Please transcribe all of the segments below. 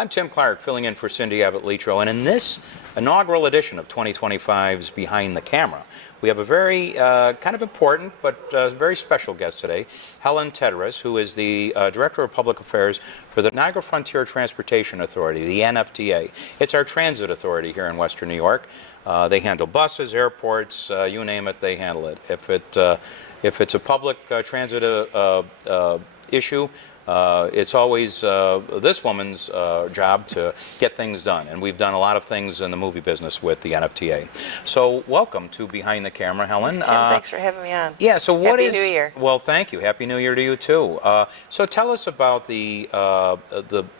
I'm Tim Clark, filling in for Cindy Abbott-Letro, and in this inaugural edition of 2025's Behind the Camera, we have a very kind of important but very special guest today, Helen Tederous, who is the Director of Public Affairs for the Niagara Frontier Transportation Authority, the NFTA. It's our transit authority here in Western New York. They handle buses, airports, you name it, they handle it. If it's a public transit issue, it's always this woman's job to get things done, and we've done a lot of things in the movie business with the NFTA. So welcome to Behind the Camera, Helen. Thanks, Tim. Thanks for having me on. Yeah, so what is... Happy New Year. Well, thank you. Happy New Year to you, too. So tell us about the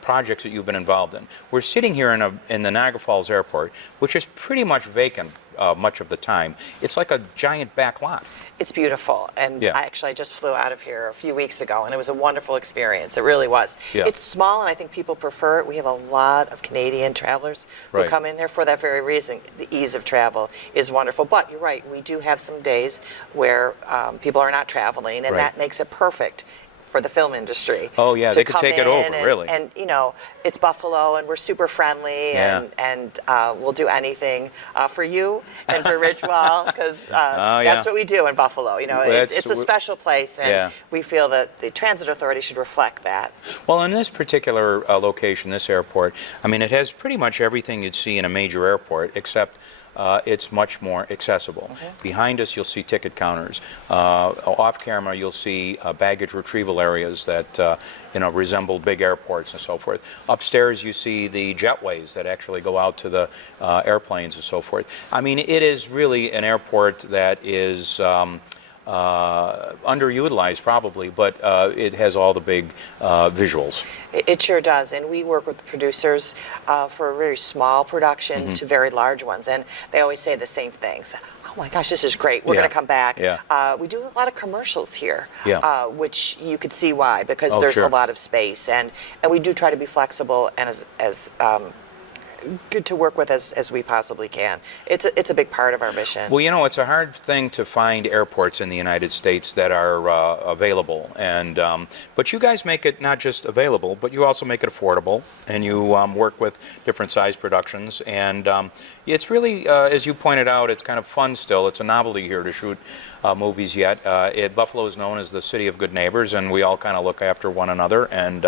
projects that you've been involved in. We're sitting here in the Niagara Falls Airport, which is pretty much vacant much of the time. It's like a giant back lot. It's beautiful, and Yeah. I just flew out of here a few weeks ago, and it was a wonderful experience. It really was. Yeah. It's small, and I think people prefer it. We have a lot of Canadian travelers who Right. come in there for that very reason. The ease of travel is wonderful, but you're right, we do have some days where people are not traveling, and Right. that makes it perfect for the film industry. Oh, yeah, to they could come take it in over, and, really. And, you know, it's Buffalo, and we're super friendly, Yeah. and we'll do anything for you and for Rich Wall, because yeah. that's what we do in Buffalo. You know, it's a special place, and Yeah. we feel that the transit authority should reflect that. Well, in this particular location, this airport, I mean, it has pretty much everything you'd see in a major airport, except it's much more accessible. Behind us, you'll see ticket counters. Off camera, you'll see baggage retrieval areas that resemble big airports and so forth. Upstairs, you see the jetways that actually go out to the airplanes and so forth. I mean, it is really an airport that is underutilized probably, but it has all the big visuals. It sure does, and we work with the producers for very small productions to very large ones, and they always say the same things. Oh my gosh, this is great. We're Yeah. going to come back. Yeah. We do a lot of commercials here, Yeah. which you could see why, because Oh, there's sure. a lot of space, and we do try to be flexible and as good to work with as we possibly can. It's a big part of our mission. Well, you know, it's a hard thing to find airports in the United States that are available, and but you guys make it not just available, but you also make it affordable, and you work with different size productions, and it's really, as you pointed out, it's kind of fun still. It's a novelty here to shoot movies yet. Buffalo is known as the city of good neighbors, and we all kind of look after one another and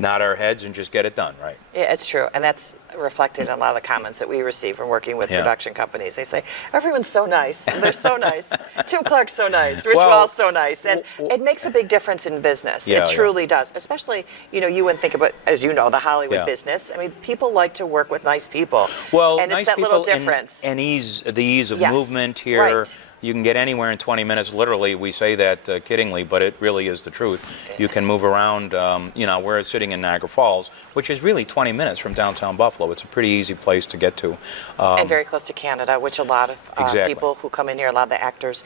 nod our heads and just get it done, right? Yeah, it's true, and that's reflected in a lot of the comments that we receive from working with production companies. They say, everyone's so nice, they're so nice, Tim Clark's so nice, Rich Wall's so nice, and it makes a big difference in business. Yeah, it truly does, especially, you wouldn't think about, as you know, the Hollywood business. I mean, people like to work with nice people, Well, and nice it's that people little difference. and the ease of Yes, movement here. right. You can get anywhere in 20 minutes. Literally, we say that kiddingly, but it really is the truth. You can move around. We're sitting in Niagara Falls, which is really 20 minutes from downtown Buffalo. It's a pretty easy place to get to. And very close to Canada, which a lot of Exactly. people who come in here, a lot of the actors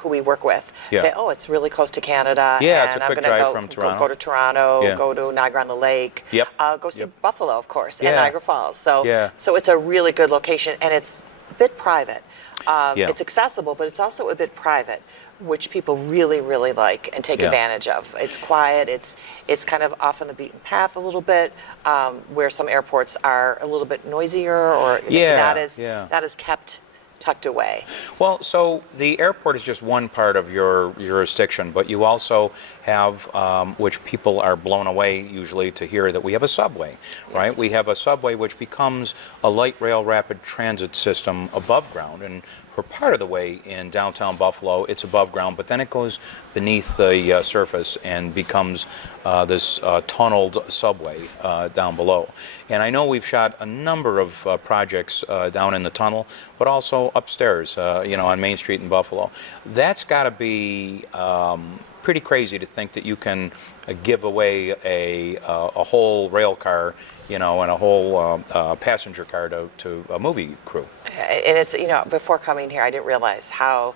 who we work with, Yeah. say, oh, it's really close to Canada. Yeah, it's and a quick I'm gonna drive from Toronto. Go to Toronto, Yeah. go to Niagara on the Lake, Yep. Go see Yep. Buffalo, of course, and Yeah. Niagara Falls. So, Yeah. so it's a really good location, and it's a bit private. Yeah. It's accessible, but it's also a bit private, which people really, really like and take Yeah. advantage of. It's quiet. It's kind of off on the beaten path a little bit, where some airports are a little bit noisier or not as kept tucked away. Well, so the airport is just one part of your jurisdiction, but you also have, which people are blown away usually to hear, that we have a subway, right? Yes. We have a subway which becomes a light rail rapid transit system above ground, and for part of the way in downtown Buffalo, it's above ground, but then it goes beneath the surface and becomes this tunneled subway down below. And I know we've shot a number of projects down in the tunnel, but also upstairs, on Main Street in Buffalo. That's got to be pretty crazy to think that you can give away a whole rail car, and a whole passenger car to a movie crew. And it's, before coming here, I didn't realize how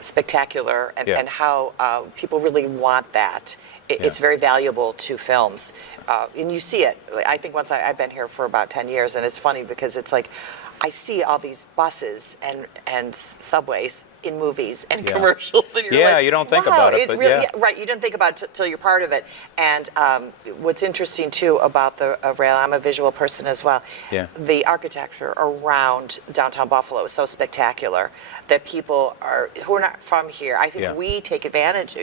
spectacular and how people really want that. It's very valuable to films. And you see it. I think once I've been here for about 10 years, and it's funny because it's like, I see all these buses and subways in movies and Yeah. commercials. And you're Yeah, like, you don't think wow, about it, but really, yeah. right, you don't think about it till you're part of it. And what's interesting too about the rail, I'm a visual person as well. Yeah. The architecture around downtown Buffalo is so spectacular that people who are not from here, I think Yeah. we take advantage,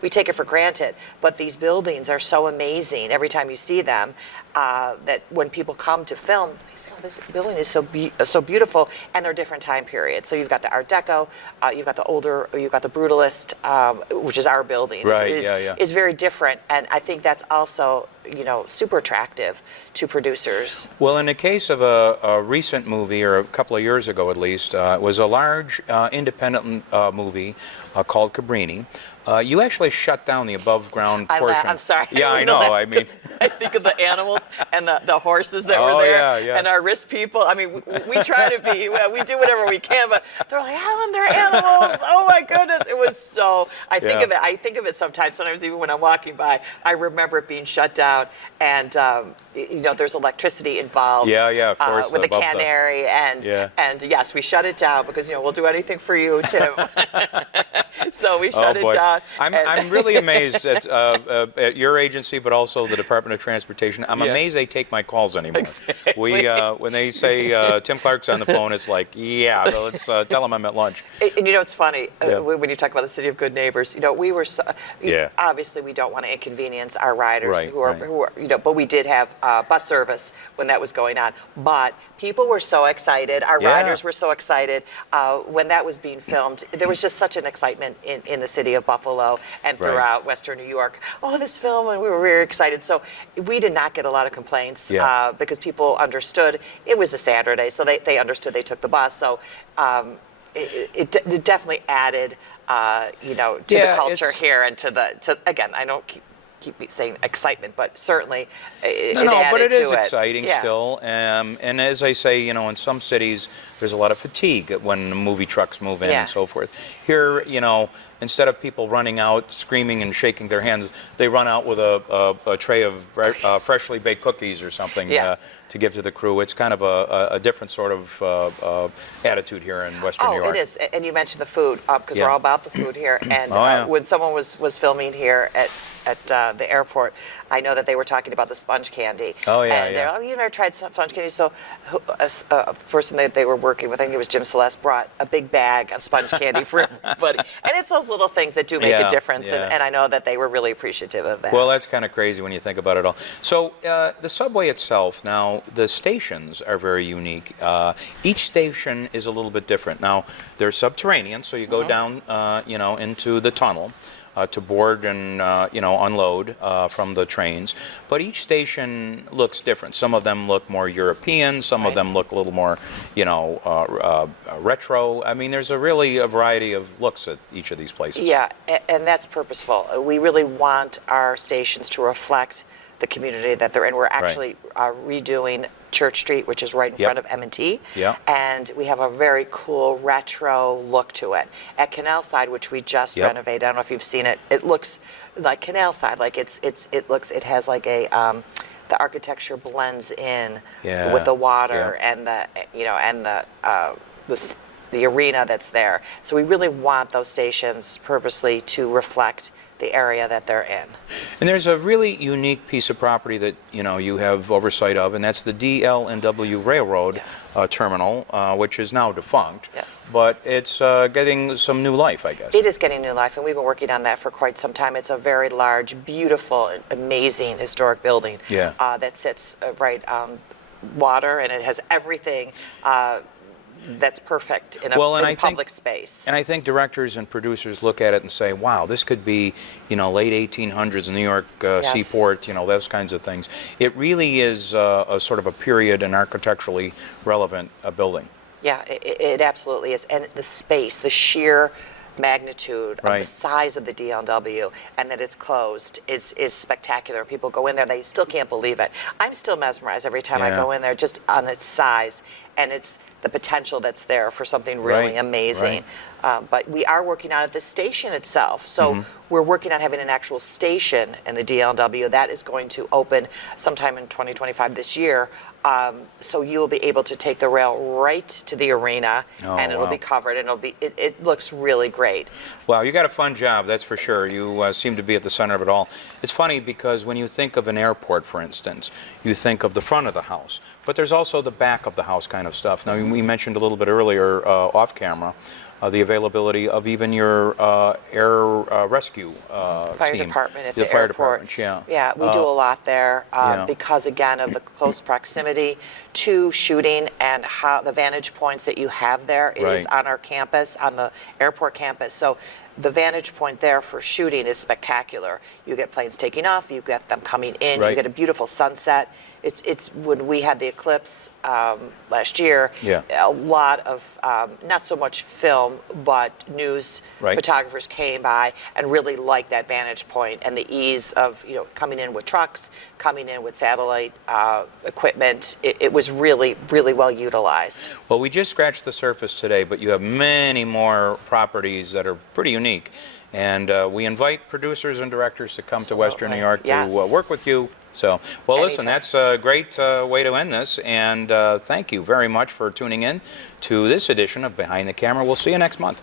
we take it for granted, but these buildings are so amazing every time you see them, that when people come to film, they say, oh, this building is so beautiful, and they're different time periods. So you've got the Art Deco, you've got the Brutalist, which is our building. Right, is, is very different, and I think that's also, super attractive to producers. Well, in the case of a recent movie, or a couple of years ago at least, it was a large independent movie called Cabrini. You actually shut down the above-ground portion. I'm sorry. Yeah, I know. I mean, I think of the animals and the horses that Oh, were there, yeah, yeah. and our wrist people. I mean, we try to be, we do whatever we can, but they're like, Helen, they're animals. Oh my goodness, it was so. I think of it sometimes. Sometimes even when I'm walking by, I remember it being shut down, and there's electricity involved. Yeah, of course. With the above cannery, and yes, we shut it down because we'll do anything for you, Tim. So we shut it down. I'm really amazed at your agency, but also the Department of Transportation. I'm amazed they take my calls anymore. Exactly. When they say Tim Clark's on the phone, it's like, yeah, well, let's tell him I'm at lunch. And it's funny when you talk about the city of good neighbors. We were obviously we don't want to inconvenience our riders who are but we did have bus service when that was going on. But people were so excited. Our riders were so excited when that was being filmed. There was just such an excitement in the city of Buffalo and throughout Western New York. Oh, this film, and we were very excited. So we did not get a lot of complaints because people understood it was a Saturday, so they understood. They took the bus. So it definitely added, to the culture here and again, I don't keep saying excitement, but certainly it added but it is to exciting still. And as I say, in some cities, there's a lot of fatigue when the movie trucks move in and so forth. Here, instead of people running out screaming and shaking their hands, they run out with a tray of freshly baked cookies or something to give to the crew. It's kind of a different sort of attitude here in Western New York. Oh, it is. And you mentioned the food, because we're all about the food here. And when someone was filming here at the airport, I know that they were talking about the sponge candy. Oh, yeah, and they're, you've never tried sponge candy? So a person that they were working with, I think it was Jim Celeste, brought a big bag of sponge candy for everybody. And it's those little things that do make a difference, and I know that they were really appreciative of that. Well, that's kind of crazy when you think about it all. So the subway itself, now the stations are very unique. Each station is a little bit different. Now, they're subterranean, so you go down, into the tunnel. To board and unload from the trains, but each station looks different. Some of them look more European, some of them look a little more, retro. I mean, there's a variety of looks at each of these places. Yeah, and that's purposeful. We really want our stations to reflect the community that they're in. We're actually redoing Church Street, which is right in front of M&T. And we have a very cool retro look to it. At Canal Side, which we just renovated, I don't know if you've seen it, it looks like Canal Side, like it has like a, the architecture blends in with the water and the arena that's there. So we really want those stations purposely to reflect the area that they're in. And there's a really unique piece of property that you have oversight of, and that's the DL&W Railroad terminal, which is now defunct. Yes. But it's getting some new life, I guess. It is getting new life, and we've been working on that for quite some time. It's a very large, beautiful, amazing historic building that sits right on water, and it has everything that's perfect in a public space. And I think directors and producers look at it and say, wow, this could be, late 1800s in New York seaport, those kinds of things. It really is a sort of a period and architecturally relevant building. Yeah, it absolutely is. And the space, the sheer magnitude of the size of the DLW and that it's closed is spectacular. People go in there, they still can't believe it. I'm still mesmerized every time I go in there just on its size and it's the potential that's there for something really amazing. But we are working on the station itself. So we're working on having an actual station in the DLW that is going to open sometime in 2025 this year. So you'll be able to take the rail right to the arena, and it'll be covered, and it looks really great. Well, you got a fun job, that's for sure. You seem to be at the center of it all. It's funny because when you think of an airport, for instance, you think of the front of the house, but there's also the back of the house kind of stuff. Now, we mentioned a little bit earlier off camera the availability of even your air rescue Fire team. department at the the fire airport. department, yeah. Yeah, we do a lot there because, again, of the close proximity to shooting and how the vantage points that you have there. It is on our campus, on the airport campus. So the vantage point there for shooting is spectacular. You get planes taking off, you get them coming in, you get a beautiful sunset. It's when we had the eclipse last year, a lot of not so much film, but news photographers came by and really liked that vantage point and the ease of coming in with trucks, coming in with satellite equipment. It was really, really well utilized. Well, we just scratched the surface today, but you have many more properties that are pretty unique. And we invite producers and directors to come to Western New York to work with you. So, well, listen, that's a great way to end this. And thank you very much for tuning in to this edition of Behind the Camera. We'll see you next month.